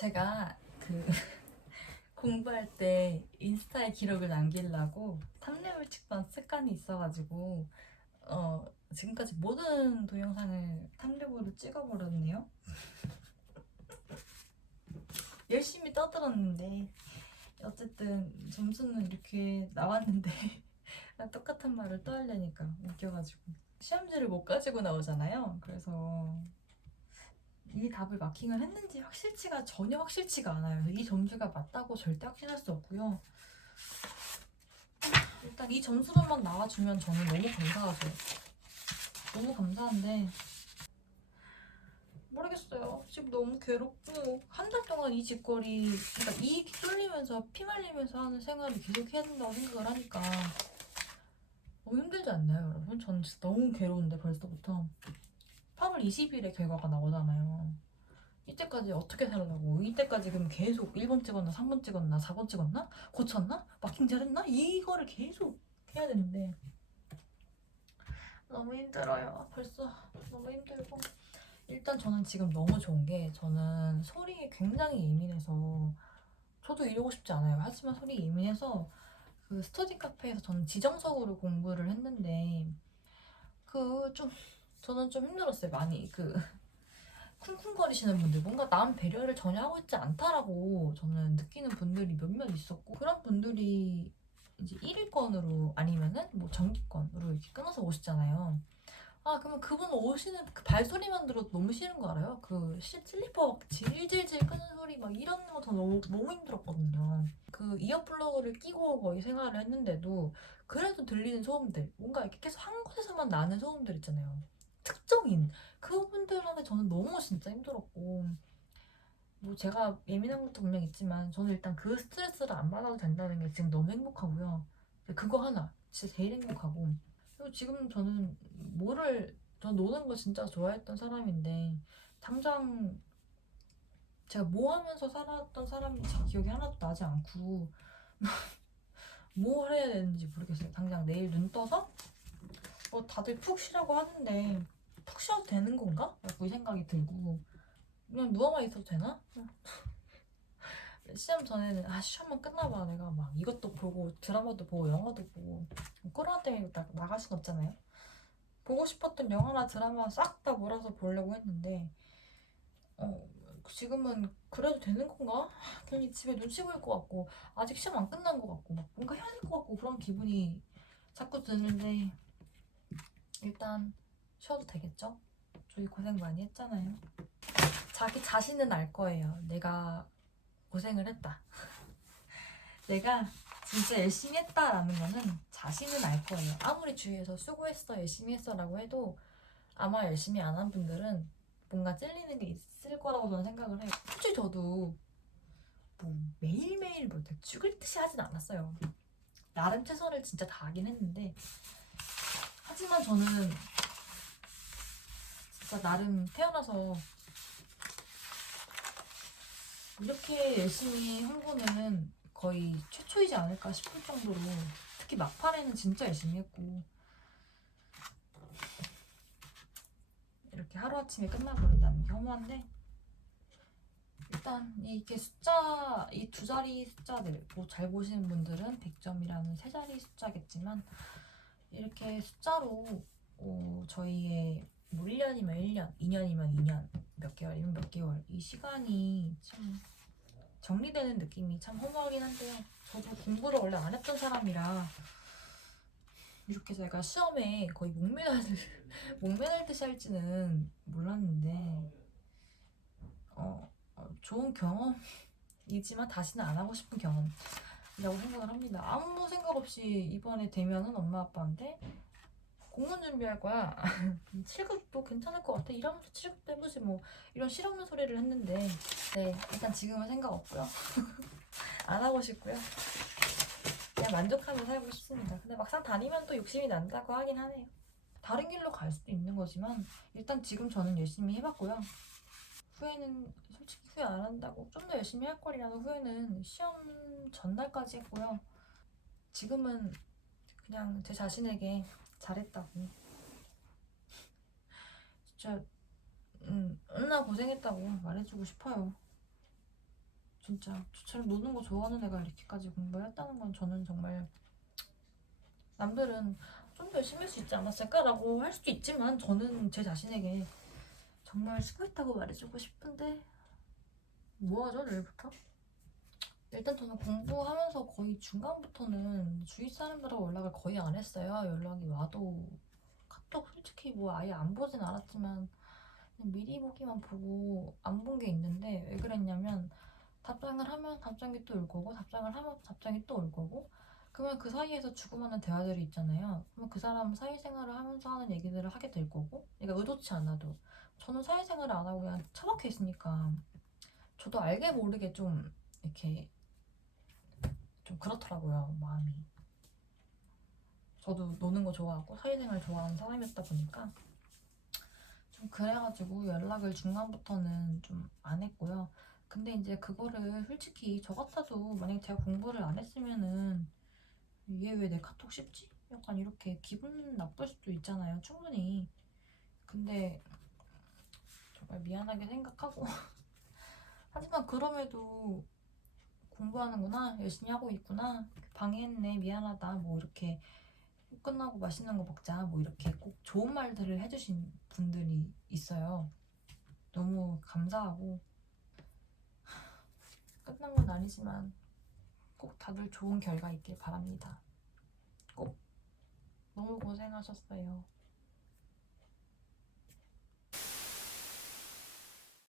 제가 그 공부할 때 인스타에 기록을 남기려고 탐랩을 찍던 습관이 있어가지고 어 지금까지 모든 동영상을 탐랩으로 찍어버렸네요. 열심히 떠들었는데 어쨌든 점수는 이렇게 나왔는데 똑같은 말을 또 하려니까 웃겨가지고 시험지를 못 가지고 나오잖아요. 그래서 이 답을 마킹을 했는지 확실치가 전혀 확실치가 않아요. 이 점수가 맞다고 절대 확신할 수 없고요. 일단 이 점수로만 나와주면 저는 너무 감사하죠. 너무 감사한데 모르겠어요. 지금 너무 괴롭고 한 달 동안 이 짓거리 그러니까 이익 쏠리면서 피 말리면서 하는 생활을 계속 해야 된다고 생각을 하니까 너무 힘들지 않나요, 여러분? 저는 진짜 너무 괴로운데 벌써부터 8월 20일에 결과가 나오잖아요. 이때까지 어떻게 살라고? 이때까지 그럼 계속 1번 찍었나, 3번 찍었나, 4번 찍었나? 고쳤나? 마킹 잘했나? 이거를 계속 해야 되는데 너무 힘들어요. 벌써 너무 힘들고 일단 저는 지금 너무 좋은 게 저는 소리에 굉장히 예민해서 저도 이러고 싶지 않아요. 하지만 소리에 예민해서 그 스터디 카페에서 저는 지정석으로 공부를 했는데 그좀 저는 좀 힘들었어요. 많이 그 쿵쿵거리시는 분들 뭔가 남 배려를 전혀 하고 있지 않다라고 저는 느끼는 분들이 몇몇 있었고 그런 분들이 이제 1일권으로 아니면은 뭐 정기권으로 이렇게 끊어서 오시잖아요. 아 그러면 그분 오시는 그 발소리만 들어도 너무 싫은 거 알아요? 그 시- 슬리퍼 막 질질질 끄는 소리 막 이런 거 저 너무 너무 힘들었거든요. 그 이어플러그를 끼고 거의 생활을 했는데도 그래도 들리는 소음들 뭔가 이렇게 계속 한 곳에서만 나는 소음들 있잖아요. 특정인 그분들한테 저는 너무 진짜 힘들었고 뭐 제가 예민한 것도 분명 있지만 저는 일단 그 스트레스를 안 받아도 된다는 게 지금 너무 행복하고요. 그거 하나 진짜 제일 행복하고 그리고 지금 저는 뭐를 저 노는 거 진짜 좋아했던 사람인데 당장 제가 뭐 하면서 살았던 사람인지 기억이 하나도 나지 않고 뭘 해야 되는지 모르겠어요. 당장 내일 눈 떠서 어, 다들 푹 쉬라고 하는데 푹 쉬어도 되는 건가? 라고 이 생각이 들고 그냥 누워만 있어도 되나? 시험 전에는 아 시험만 끝나봐 내가 막 이것도 보고 드라마도 보고 영화도 보고 코로나 때문에 나, 나갈 순 없잖아요 보고 싶었던 영화나 드라마 싹 다 몰아서 보려고 했는데 어 지금은 그래도 되는 건가? 괜히 집에 눈치 보일 것 같고 아직 시험 안 끝난 것 같고 막 뭔가 해야 될 것 같고 그런 기분이 자꾸 드는데 일단 쉬어도 되겠죠? 저희 고생 많이 했잖아요. 자기 자신은 알 거예요. 내가 고생을 했다. 내가 진짜 열심히 했다라는 거는 자신은 알 거예요. 아무리 주위에서 수고했어 열심히 했어라고 해도 아마 열심히 안 한 분들은 뭔가 찔리는 게 있을 거라고 저는 생각을 해요. 솔직히 저도 뭐 매일매일 뭐 죽을 듯이 하진 않았어요. 나름 최선을 진짜 다하긴 했는데 하지만 저는 진짜 나름 태어나서 이렇게 열심히 한 거는 거의 최초이지 않을까 싶을 정도로 특히 막판에는 진짜 열심히 했고. 이렇게 하루아침에 끝나버린다는 게 허무한데 일단 이게 숫자 이 두 자리 숫자들 뭐 잘 보시는 분들은 100점이라는 세 자리 숫자겠지만 이렇게 숫자로 어, 저희의 뭐 1년이면 1년, 2년이면 2년, 몇 개월이면 몇 개월 이 시간이 참 정리되는 느낌이 참 허무하긴 한데요. 저도 공부를 원래 안 했던 사람이라 이렇게 제가 시험에 거의 목매달 목매달 듯이 할지는 몰랐는데 어, 어, 좋은 경험이지만 다시는 안 하고 싶은 경험이라고 생각을 합니다. 아무 생각 없이 이번에 되면은 엄마 아빠한테 공문 준비할 거야. 7급도 괜찮을 것 같아. 일하면서 7급도 해보지 뭐 이런 실없는 소리를 했는데 네 일단 지금은 생각 없고요. 안 하고 싶고요. 그냥 만족하며 살고 싶습니다. 근데 막상 다니면 또 욕심이 난다고 하긴 하네요. 다른 길로 갈 수도 있는 거지만 일단 지금 저는 열심히 해봤고요. 후회는 솔직히 후회 안 한다고 좀 더 열심히 할 거리라는 후회는 시험 전날까지 했고요. 지금은 그냥 제 자신에게 잘했다고. 진짜 음, 은나 고생했다고 말해주고 싶어요. 진짜 저처럼 노는 거 좋아하는 애가 이렇게까지 공부를 했다는 건 저는 정말 남들은 좀 더 열심히 할 수 있지 않았을까라고 할 수도 있지만 저는 제 자신에게 정말 수고했다고 말해주고 싶은데 뭐하죠 내일부터? 일단 저는 공부하면서 거의 중간부터는 주위 사람들하고 연락을 거의 안 했어요. 연락이 와도 카톡 솔직히 뭐 아예 안 보진 않았지만 미리 보기만 보고 안 본 게 있는데 왜 그랬냐면 답장을 하면 답장이 또 올 거고 답장을 하면 답장이 또 올 거고 그러면 그 사이에서 주고받는 대화들이 있잖아요. 그러면 그 사람 사회생활을 하면서 하는 얘기들을 하게 될 거고 그러니까 의도치 않아도 저는 사회생활을 안 하고 그냥 처박혀 있으니까 저도 알게 모르게 좀 이렇게 좀 그렇더라고요 마음이. 저도 노는 거 좋아하고 사회생활 좋아하는 사람이었다 보니까 좀 그래가지고 연락을 중간부터는 좀 안 했고요. 근데 이제 그거를 솔직히 저 같아도 만약에 제가 공부를 안 했으면은 얘 왜 내 카톡 씹지? 약간 이렇게 기분 나쁠 수도 있잖아요 충분히. 근데 정말 미안하게 생각하고 하지만 그럼에도 공부하는구나 열심히 하고 있구나 방해했네 미안하다 뭐 이렇게 끝나고 맛있는 거 먹자 뭐 이렇게 꼭 좋은 말들을 해주신 분들이 있어요. 너무 감사하고. 끝난 건 아니지만 꼭 다들 좋은 결과 있길 바랍니다. 꼭. 너무 고생하셨어요